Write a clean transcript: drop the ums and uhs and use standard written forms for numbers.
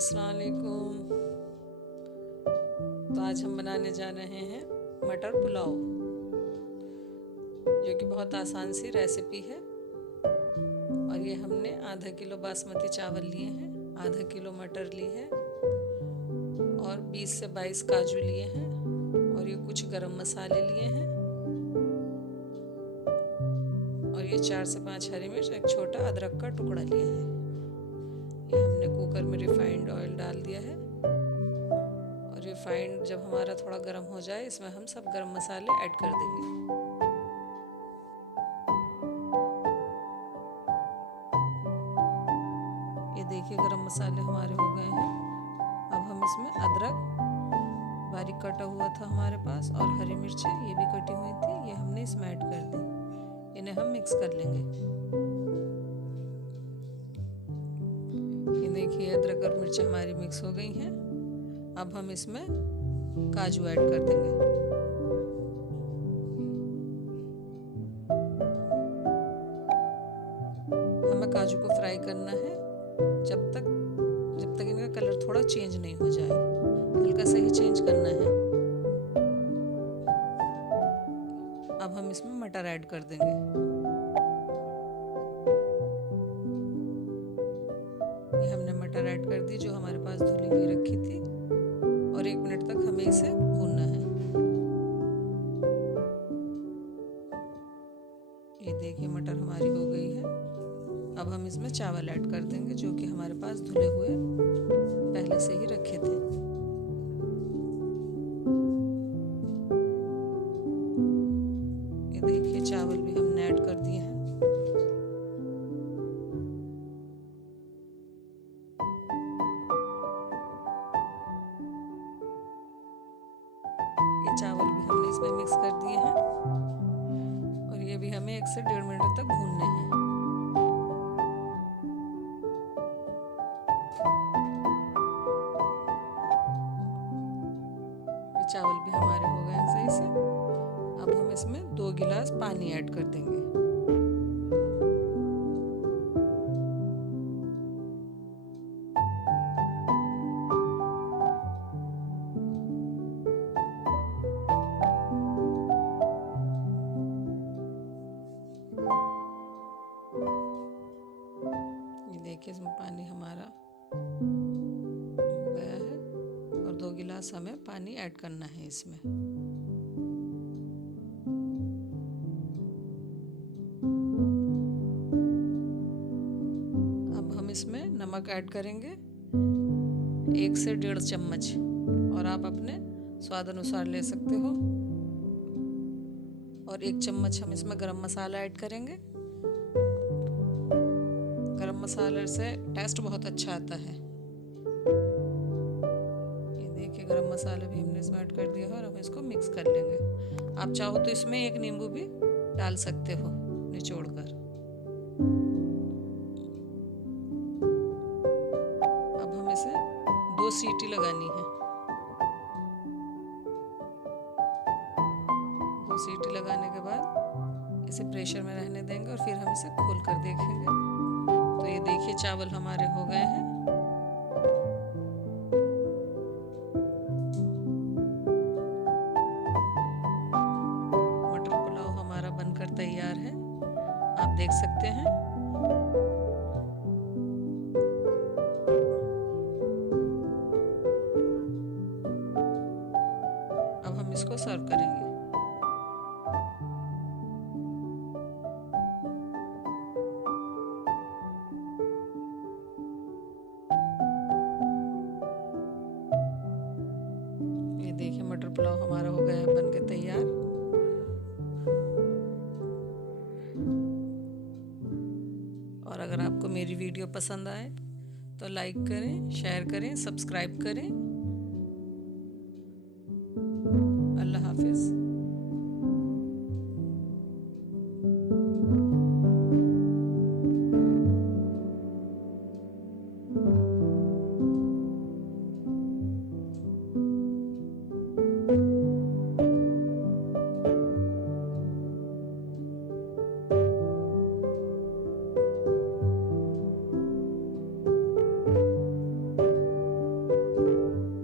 अस्सलाम वालेकुम। तो आज हम बनाने जा रहे हैं मटर पुलाव, जो कि बहुत आसान सी रेसिपी है। और ये हमने आधा किलो बासमती चावल लिए हैं, आधा किलो मटर ली है और 20 से 22 काजू लिए हैं और ये कुछ गरम मसाले लिए हैं और ये 4 से 5 हरी मिर्च, एक छोटा अदरक का टुकड़ा लिया है। ये हमने कुकर में रिफाइंड ऑयल डाल दिया है और रिफाइंड जब हमारा थोड़ा गर्म हो जाए इसमें हम सब गरम मसाले ऐड कर देंगे। ये देखिए गरम मसाले हमारे हो गए हैं। अब हम इसमें अदरक बारीक कटा हुआ था हमारे पास और हरी मिर्चें ये भी कटी हुई थी, ये हमने इसमें ऐड कर दी। इन्हें हम मिक्स कर लेंगे। देखिए अदरक और मिर्ची हमारी मिक्स हो गई हैं। अब हम इसमें काजू ऐड कर देंगे। हमें काजू को फ्राई करना है जब तक इनका कलर थोड़ा चेंज नहीं हो जाए, हल्का सा ही चेंज करना है। अब हम इसमें मटर ऐड कर देंगे। हमने मटर ऐड कर दी जो हमारे पास धुली हुई रखी थी और 1 मिनट तक हमें इसे भूनना है। ये देखिए मटर हमारी हो गई है। अब हम इसमें चावल ऐड कर देंगे जो कि हमारे पास धुले हुए पहले से ही रखे थे। ये देखिए चावल भी हमने ऐड कर दिए हैं। ये चावल भी हमने इसमें मिक्स कर दिए हैं और ये भी हमें 1 से 1.5 मिनट तक भूनने हैं। ये चावल भी हमारे हो गए हैं सही से। अब हम इसमें 2 गिलास पानी ऐड कर देंगे। देखिए इसमें पानी हमारा हो गया है और 2 गिलास हमें पानी ऐड करना है इसमें। अब हम इसमें नमक ऐड करेंगे 1 से 1.5 चम्मच और आप अपने स्वाद अनुसार ले सकते हो। और 1 चम्मच हम इसमें गरम मसाला ऐड करेंगे। गरम मसाले से टेस्ट बहुत अच्छा आता है। ये देखिए गरम मसाला भी हमने इसमें ऐड कर दिया है और हम इसको मिक्स कर लेंगे। आप चाहो तो इसमें 1 नींबू भी डाल सकते हो निचोड़कर। अब हम इसे 2 सीटी लगानी है। 2 सीटी लगाने के बाद इसे प्रेशर में रहने देंगे और फिर हम इसे खोल कर देखेंगे। तो ये देखिए चावल हमारे हो गए हैं। मटर पुलाव हमारा बनकर तैयार है, आप देख सकते हैं। अब हम इसको सर्व करेंगे। देखिए मटर पुलाव हमारा हो गया है बनके तैयार। और अगर आपको मेरी वीडियो पसंद आए तो लाइक करें, शेयर करें, सब्सक्राइब करें